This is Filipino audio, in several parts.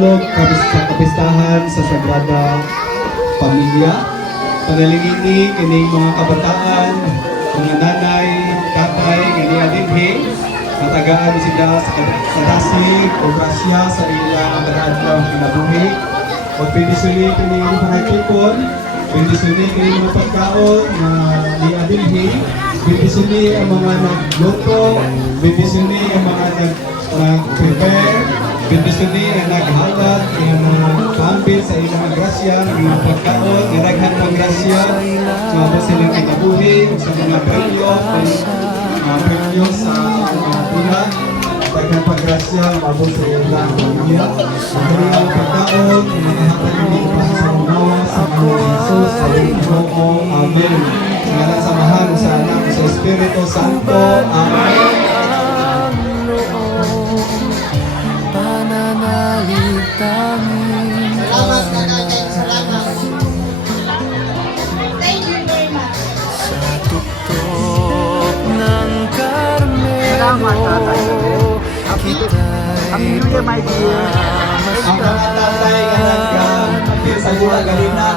mahulog sa kapistahan sa Sagrada Pamilya. Panalingini kining mga kabataan, mga nanay, tatay, kaniya dinhi, natagaan sila sa dasig o grasya sa ilang kadadlaw kinabuhi. O pindisuli kining mga people, pindisuli kining mga pagkaon na niya dinhi, pindisuli ang mga nagluto, pindisuli ang mga nag-prepare, pindisuli ang naghalat, ang mga pambit sa ilang grasya, ang mga pagkaon, niraghan pang grasya, sa silang kinabuhi, sa mga premyo, premyo sa mga bulan, niraghan pang grasya, mabot sa ilang pamilya, ang kanilang pagkaon, nakahatag ng sa unawa, sa mga Jesus, sa Ginoo, Amen. Sa ngalan samahan sa anak sa Espiritu Santo, Amen. Salamat na natin, salamat. Thank you very much. Salamat, tatay. Happy New Year, my dear. Ang mga tatay nga nag-appear sa buwan ganina,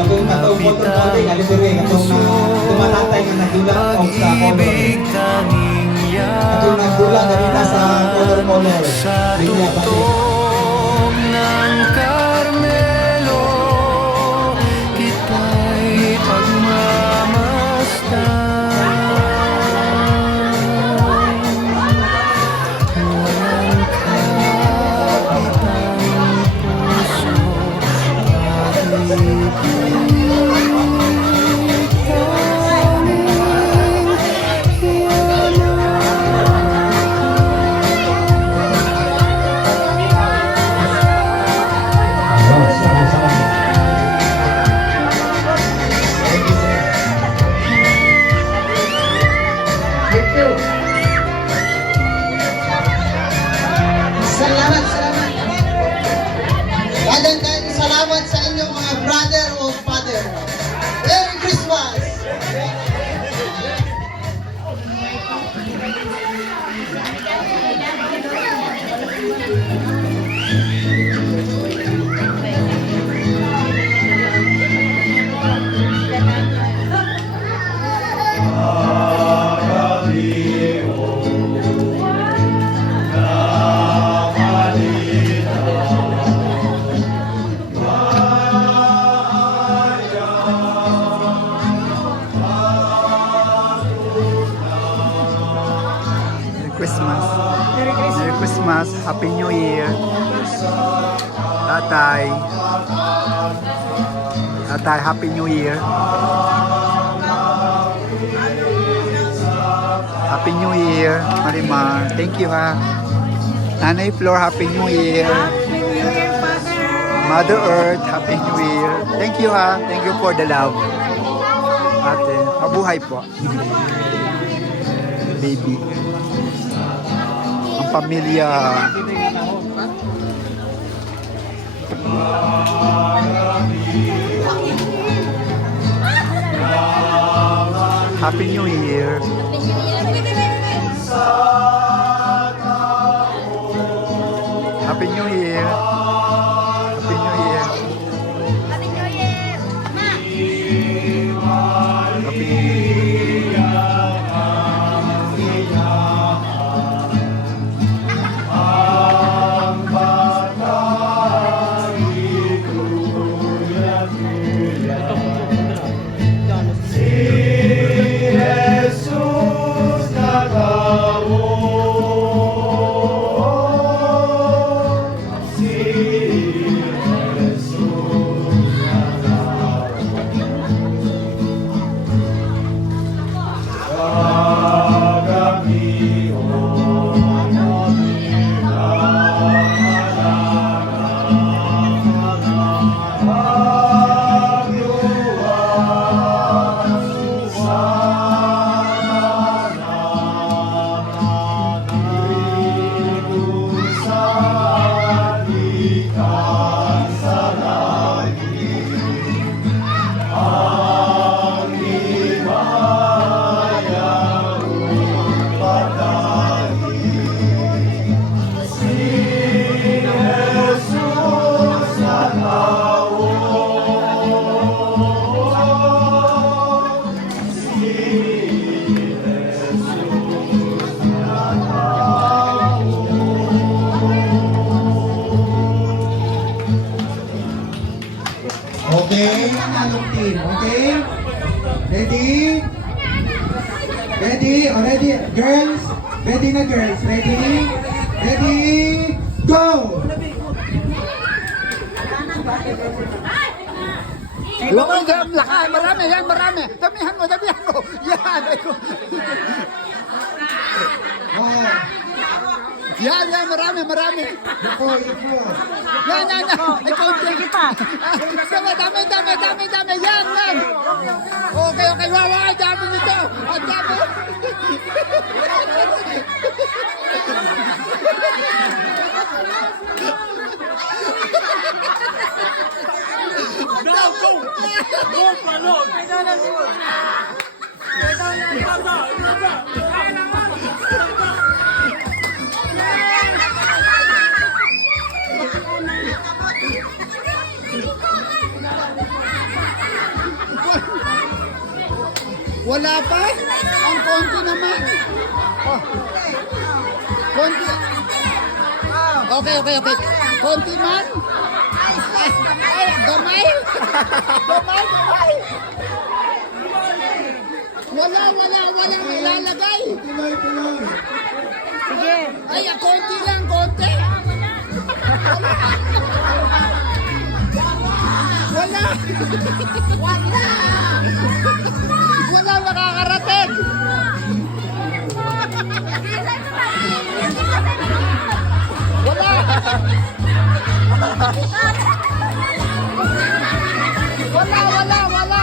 atong katong motor calling, ali dire atong tumatatay nga nagdulat og sa color. Atong nagdulat ganina sa color. Linya pa din. Salamat, salamat. Daghang kayong salamat sa inyong mga brother o father. Merry Christmas! Christmas. Merry Christmas. Happy New Year. Tatay. Tatay, Happy New Year. Happy New Year, Marimar. Thank you, ha. Nanay Flor, Happy New Year. Mother Earth, Happy New Year. Thank you, ha. Thank you for the love. Ate, mabuhay po. Baby. Ang pamilya. Happy New Year. Happy New Year. Happy New Year. Happy New Year. Jesus nagawon Okay, nanalong team. Okay? Ready? Ready? Oh, ready? Girls? Ready na girls? Ready? Ready? Go! Lumayan, lakas, marami, yan, marami. Damihan mo. Yan, Oh, yan, marami. yuko, yuko. Yan. Ikaw, sige pa. Dami. Yan. Okay, wow, dami nito. Ang dami. Wala pa? Ang konti naman. Oh. Konti. Okay. Konti man. Ay, gamay. Wala ilalagay. Tuloy. Sige. Ay, konti lang, konti. Wala. Wala makakarating. Wala. Wala.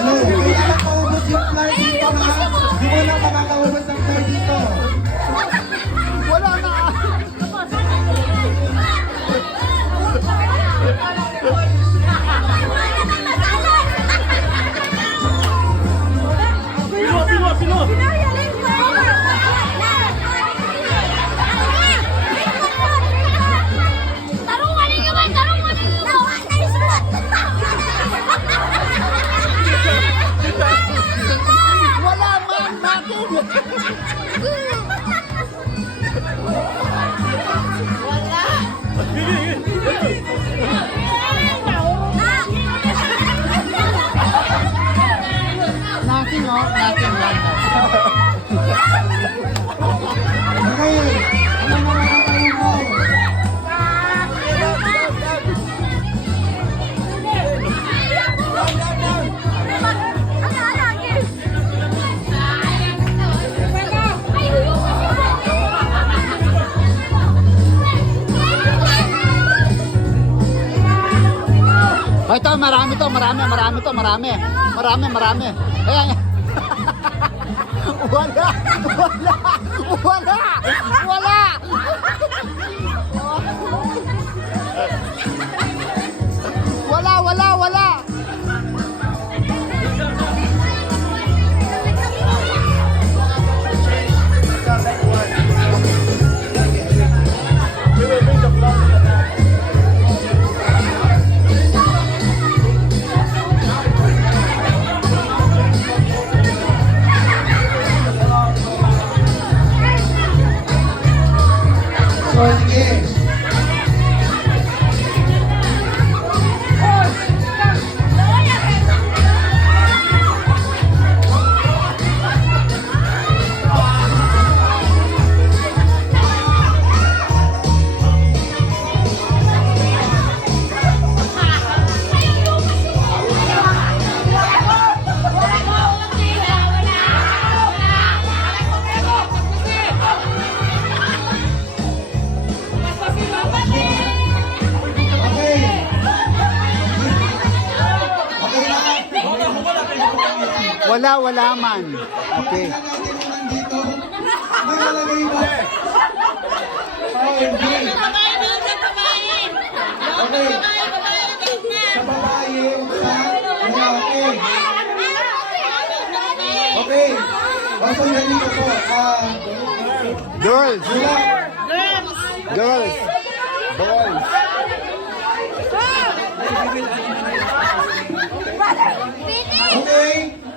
Hello, kaya nakaubos yung flight dito ha. Di mo na makakaubos ang flight dito. Wala na. Wala man natin. Natin lang. Okay, ano na makakaubos? Ay, ito, marami. Ayan. Wala. So, sige. Wala man. Okay. Tingnan natin kung nandito. May lalagay ba? OMG. Okay. Sa babae, sa lalaki. Okay. O, so ganito po. Girls. Wala. Boys. Ready? Okay,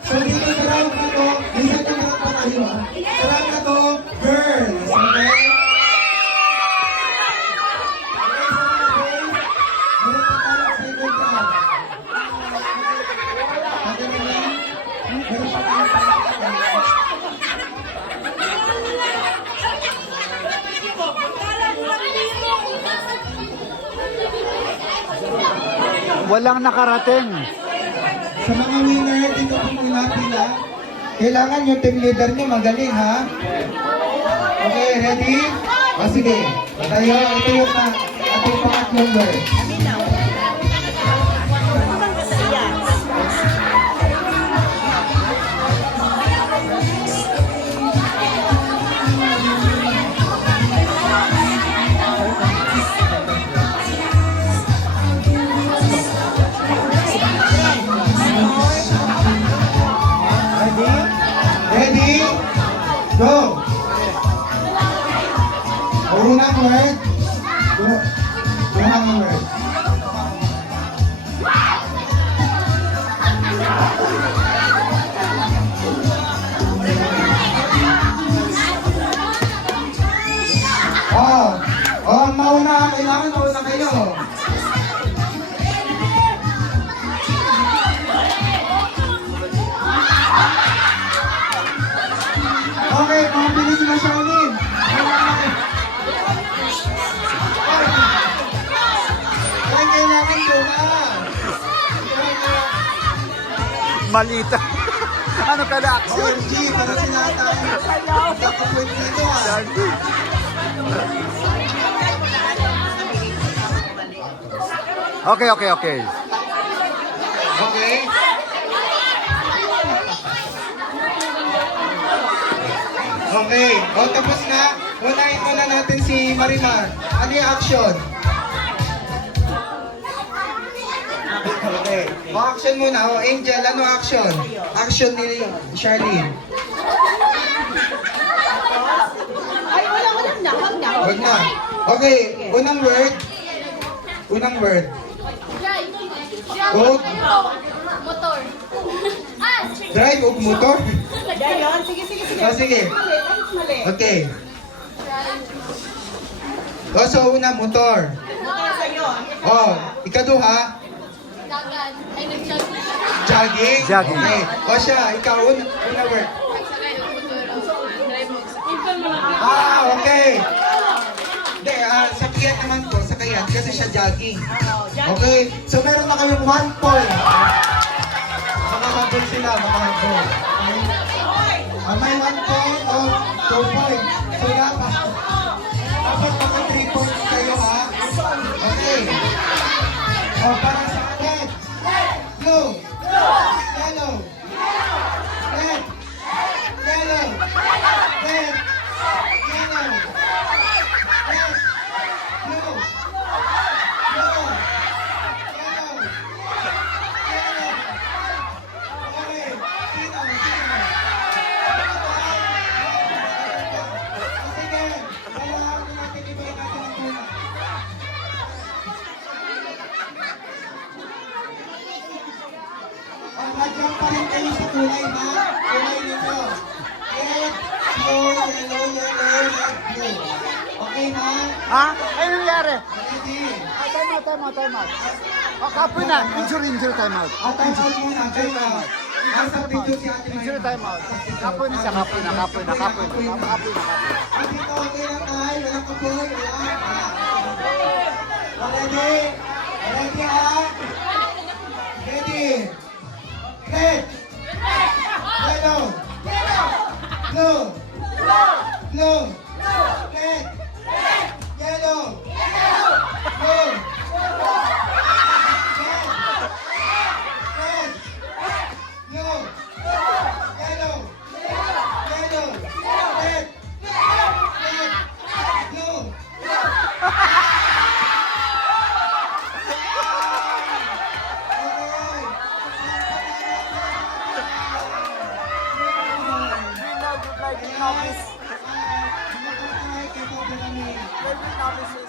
so dito sa round na to, may second round pa tayo ha. Sa round na to, girls, okay? Walang nakarating. Sa mga winner, dito po pila. Kailangan yung team leader niyo magaling ha. Okay, ready? O sige, tayo, ito yung ating pangatlong word. Ready? Go! Unang word. Unang word. Mauna. Kailangan mauna kayo. Okay, pabilis na Charlene. Kailangan ko na. Malita. Ano ka na action? OMG, para sila tayo. Nakapuwit dito ah. Okay. Okay? Okay. O, tapos na. Unahin muna natin si Marimar. Ano yung action? Okay. O, action muna. O, Angel, ano action? Action ni Charlene. Ay, wala na. Wag na. Wag na. Okay. Unang word. O, Motor. Ah! drive o motor? Gayon. Sige. O, sige. Mali. Okay. O, so una, motor. Motor sa'yo. O, ikaduha, Dagan. Ay, nag-jogging. jogging. Jogging. Okay. O siya, ikaw, una word. Sakay ng motor. Drive mo. Okay. Hindi, sakayan naman po, sakayan, kasi siya jogging. Okay, so meron na kayong 1 point. Makahabol sila, makahabol. May 1 point o 2 points. So dapat maka 3 points kayo ha. Okay. O, para sa red. Blue. Yellow. Red. Yellow. Red. Yellow. Red. Blue. Yellow. Yellow. Yellow. Okay. Sino? Sige. Kailangan natin iba natin ang tuna. Mag-jump pa rin kayo sa kulay ha. Kulay nito. Red, blue, yellow, red, blue. Okay na? Ha? Ano nangyari? Ready? Time out. Kapoy na. Injury time out. Time out muna. Time out. Nasa video si Ate Injury Maymar. time out. Kapoy na siya. Kapoy na. At dito, okay lang tayo. Walang kapoy. Ready? Ready ha? Ready? Red. Yellow. Blue. Blue. Red. Yellow. Blue. Red. Blue. Yellow. Red. Blue. Novice